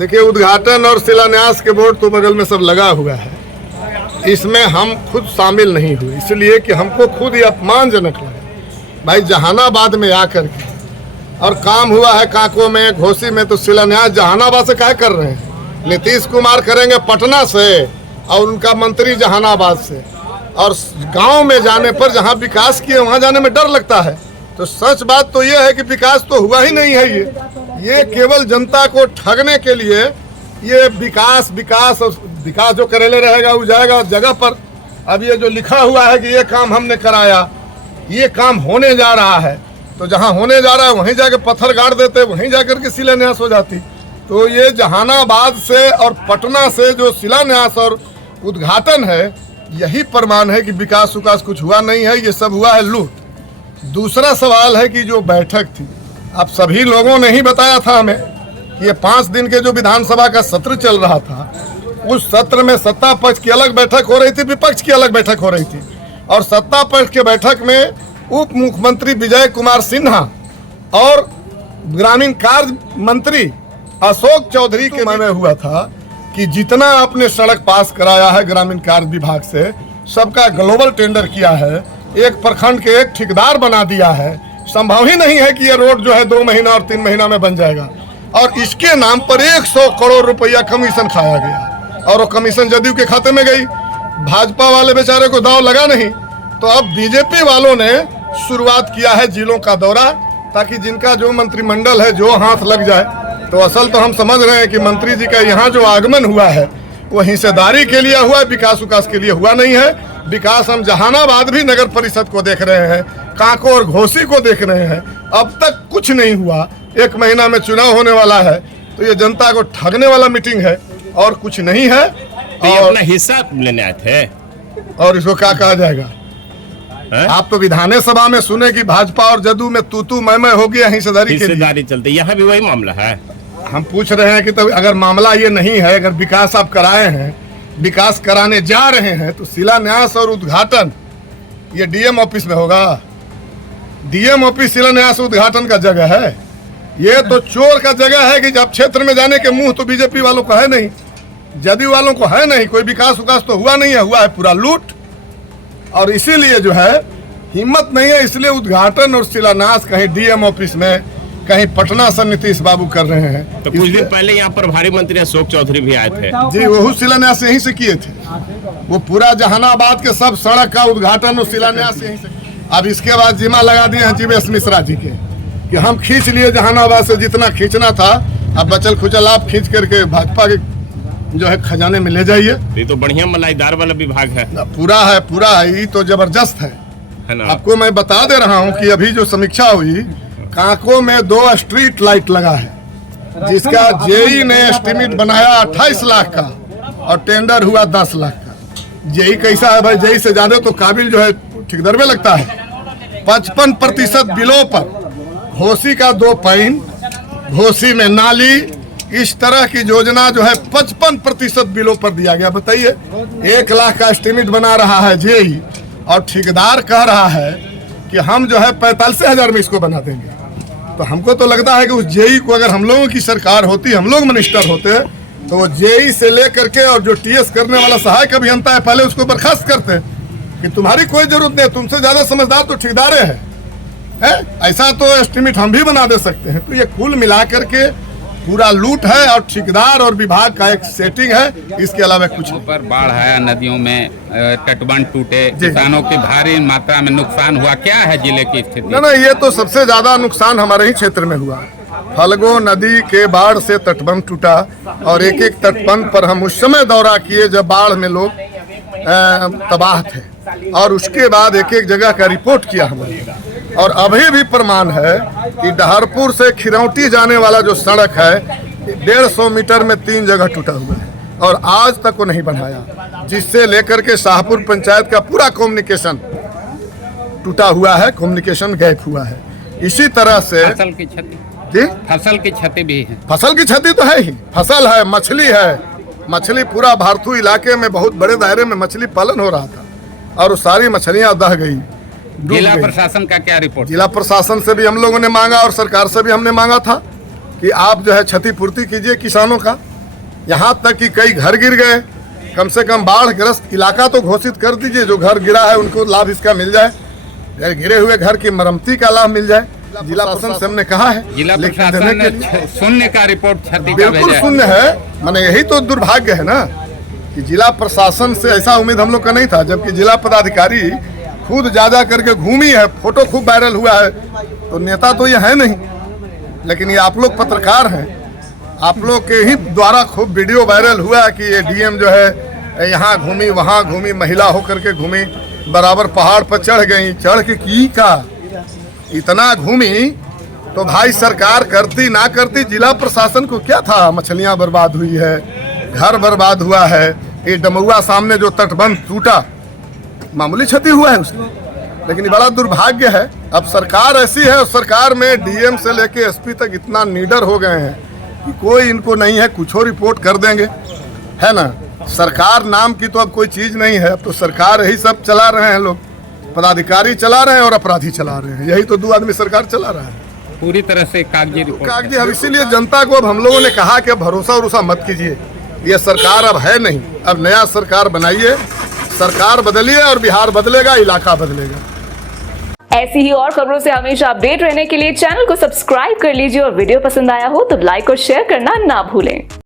देखिए, उद्घाटन और शिलान्यास के बोर्ड तो बगल में सब लगा हुआ है, इसमें हम खुद शामिल नहीं हुए, इसलिए कि हमको खुद ये अपमानजनक लगा। भाई जहानाबाद में आकर के और काम हुआ है काको में, घोसी में, तो शिलान्यास जहानाबाद से क्या कर रहे हैं? नीतीश कुमार करेंगे पटना से और उनका मंत्री जहानाबाद से, और गांव में जाने पर जहां विकास किए वहां जाने में डर लगता है। तो सच बात तो यह है कि विकास तो हुआ ही नहीं है। ये केवल जनता को ठगने के लिए ये विकास और विकास जो करेले रहेगा वो जाएगा जगह पर। अब ये जो लिखा हुआ है कि ये काम हमने कराया, ये काम होने जा रहा है, तो जहां होने जा रहा है वहीं जाकर पत्थर गाड़ देते, वहीं जाकर के शिलान्यास हो जाती। तो ये जहानाबाद से और पटना से जो शिलान्यास और उद्घाटन है, यही प्रमाण है कि विकास कुछ हुआ नहीं है, ये सब हुआ है लूट। दूसरा सवाल है कि जो बैठक थी, अब सभी लोगों ने ही बताया था हमें कि ये 5 दिन के जो विधानसभा का सत्र चल रहा था, उस सत्र में सत्ता पक्ष की अलग बैठक हो रही थी, विपक्ष की अलग बैठक हो रही थी। और सत्ता पक्ष के बैठक में उप मुख्यमंत्री विजय कुमार सिन्हा और ग्रामीण कार्य मंत्री अशोक चौधरी के में हुआ था कि जितना आपने सड़क पास कराया है ग्रामीण कार्य विभाग से, सबका ग्लोबल टेंडर किया है, एक प्रखंड के एक ठेकेदार बना दिया है, संभव ही नहीं है कि ये रोड जो है 2 महीना और 3 महीना में बन जाएगा। और इसके नाम पर 100 करोड़ रुपया कमीशन खाया गया, और वो कमीशन जदयू के खाते में गई। भाजपा वाले बेचारे को दाव लगा नहीं, तो अब बीजेपी वालों ने शुरुआत किया है जिलों का दौरा, ताकि जिनका जो मंत्रिमंडल है जो हाथ लग जाए। तो असल तो हम समझ रहे हैं कि मंत्री जी का यहाँ जो आगमन हुआ है वो हिस्सेदारी के लिए हुआ है, विकास के लिए हुआ नहीं है। विकास हम जहानाबाद भी नगर परिषद को देख रहे हैं, काको और घोसी को देख रहे हैं, अब तक कुछ नहीं हुआ। 1 महीना में चुनाव होने वाला है, तो ये जनता को ठगने वाला मीटिंग है और कुछ नहीं है। और अपना हिस्सा लेने आए थे, और इसको क्या कहा जाएगा? आप तो विधानसभा में सुने कि भाजपा और जदयू में तू मैं हो गया हिस्सेदारी चलते, यहाँ भी वही मामला है। हम पूछ रहे हैं कि तो अगर मामला ये नहीं है, अगर विकास आप कराए हैं, विकास कराने जा रहे हैं, तो शिलान्यास और उद्घाटन ये डीएम ऑफिस में होगा? डीएम ऑफिस शिलान्यास उद्घाटन का जगह है? ये तो चोर का जगह है कि जब क्षेत्र में जाने के मुंह तो बीजेपी वालों को है नहीं, जदयू वालों को है नहीं। कोई विकास तो हुआ नहीं है, हुआ है पूरा लूट। और इसीलिए जो है हिम्मत नहीं है, इसलिए उद्घाटन और शिलान्यास कहीं डीएम ऑफिस में, कहीं पटना से नीतीश बाबू कर रहे हैं। तो कुछ दिन पहले यहाँ प्रभारी मंत्री अशोक चौधरी भी आए थे जी, वो शिलान्यास यहीं से किए थे। वो पूरा जहानाबाद के सब सड़क का उद्घाटन और शिलान्यास यहीं से। अब इसके बाद जिम्मा लगा दिए हैं जीवेश मिश्रा जी के कि हम खींच लिए जहानाबाद से जितना खींचना था, अब बचल खुचल आप खींच करके भाजपा के जो है खजाने में ले जाइए। ये तो बढ़िया मलाईदार वाला विभाग है, पूरा है, ये तो जबरदस्त है ना। आपको मैं बता दे रहा हूँ कि अभी जो समीक्षा हुई, काको में 2 स्ट्रीट लाइट लगा है, जिसका जेई ने एस्टिमेट बनाया 28 लाख का और टेंडर हुआ 10 लाख का। जेई कैसा है भाई? जेई से ज्यादा तो काबिल जो है ठेकेदार में लगता है। 55% बिलों पर घोसी का 2 पैन, घोसी में नाली, इस तरह की योजना जो है 55% बिलों पर दिया गया। बताइए, 1 लाख का एस्टिमेट बना रहा है जेई, और ठेकेदार कह रहा है कि हम जो है 45,000 में इसको बना देंगे। तो हमको तो लगता है कि उस जेई को अगर हम लोगों की सरकार होती, हम लोग मिनिस्टर होते, तो वो जेई से लेकर के और जो टीएस करने वाला सहायक अभियंता है, पहले उसको बर्खास्त करते कि तुम्हारी कोई जरूरत नहीं, तुमसे ज्यादा समझदार तो ठेकेदारे हैं। ऐसा तो एस्टिमेट हम भी बना दे सकते हैं। तो ये कुल मिला करके पूरा लूट है और ठेकेदार और विभाग का एक सेटिंग है, इसके अलावा कुछ नहीं। पर बाढ़ आया, नदियों में तटबंध टूटे, किसानों की भारी मात्रा में नुकसान हुआ, क्या है जिले की स्थिति? ना, ये तो सबसे ज्यादा नुकसान हमारे ही क्षेत्र में हुआ। फल्गु नदी के बाढ़ से तटबंध टूटा, और एक तटबंध पर हम उस समय दौरा किए जब बाढ़ में लोग तबाह थे, और उसके बाद एक जगह का रिपोर्ट किया हमने। और अभी भी प्रमाण है कि डहरपुर से खिरौटी जाने वाला जो सड़क है 150 मीटर में 3 जगह टूटा हुआ है, और आज तक वो नहीं बनाया, जिससे लेकर के शाहपुर पंचायत का पूरा कम्युनिकेशन टूटा हुआ है, कम्युनिकेशन गैप हुआ है। इसी तरह से फसल की क्षति जी, फसल की क्षति भी है। फसल की क्षति तो है ही, फसल है, मछली है, मछली पूरा भारतू इलाके में बहुत बड़े दायरे में मछली पालन हो रहा था, और वो सारी मछलियां दह गई। जिला प्रशासन का क्या रिपोर्ट? जिला प्रशासन से भी हम लोगों ने मांगा और सरकार से भी हमने मांगा था कि आप जो है क्षतिपूर्ति कीजिए किसानों का। यहाँ तक कि कई घर गिर गए। कम से कम बाढ़ ग्रस्त इलाका तो घोषित कर दीजिए, जो घर गिरा है उनको लाभ इसका मिल जाए, गिरे हुए घर की मरम्मती का लाभ मिल जाए। जिला प्रशासन से हमने कहा है, जिला लेकिन प्रशासन देने के ने लिए शून्य का रिपोर्ट क्षति का बिल्कुल भेजा है। शून्य है। माने यही तो दुर्भाग्य है ना कि जिला प्रशासन से ऐसा उम्मीद हम लोग का नहीं था, जबकि जिला पदाधिकारी खुद जा करके घूमी है, फोटो खूब वायरल हुआ है। तो नेता तो ये है नहीं, लेकिन ये आप लोग पत्रकार हैं, आप लोग के ही द्वारा खूब वीडियो वायरल हुआ कि ये डीएम जो है यहाँ घूमी वहाँ घूमी, महिला होकर के घूमी, बराबर पहाड़ पर चढ़ गई, चढ़ के की का इतना घूमी। तो भाई सरकार करती ना करती, जिला प्रशासन को क्या था? मछलियाँ बर्बाद हुई है, घर बर्बाद हुआ है, ये डमुआ सामने जो तटबंध टूटा, मामूली क्षति हुआ है उसकी। लेकिन ये बड़ा दुर्भाग्य है, अब सरकार ऐसी है और सरकार में डीएम से लेके एसपी तक इतना नीडर हो गए हैं कि कोई इनको नहीं है, कुछ और रिपोर्ट कर देंगे, है ना। सरकार नाम की तो अब कोई चीज नहीं है, अब तो सरकार यही सब चला रहे हैं लोग, पदाधिकारी चला रहे हैं और अपराधी चला रहे हैं, यही तो दो आदमी सरकार चला रहा है पूरी तरह से कागजी रिपोर्ट। कागजी। अब इसीलिए जनता को अब हम लोगों ने कहा कि अब भरोसा उरोसा मत कीजिए, ये सरकार अब है नहीं, अब नया सरकार बनाइए, सरकार बदलिए और बिहार बदलेगा, इलाका बदलेगा। ऐसी ही और खबरों से हमेशा अपडेट रहने के लिए चैनल को सब्सक्राइब कर लीजिए और वीडियो पसंद आया हो तो लाइक और शेयर करना ना भूलें।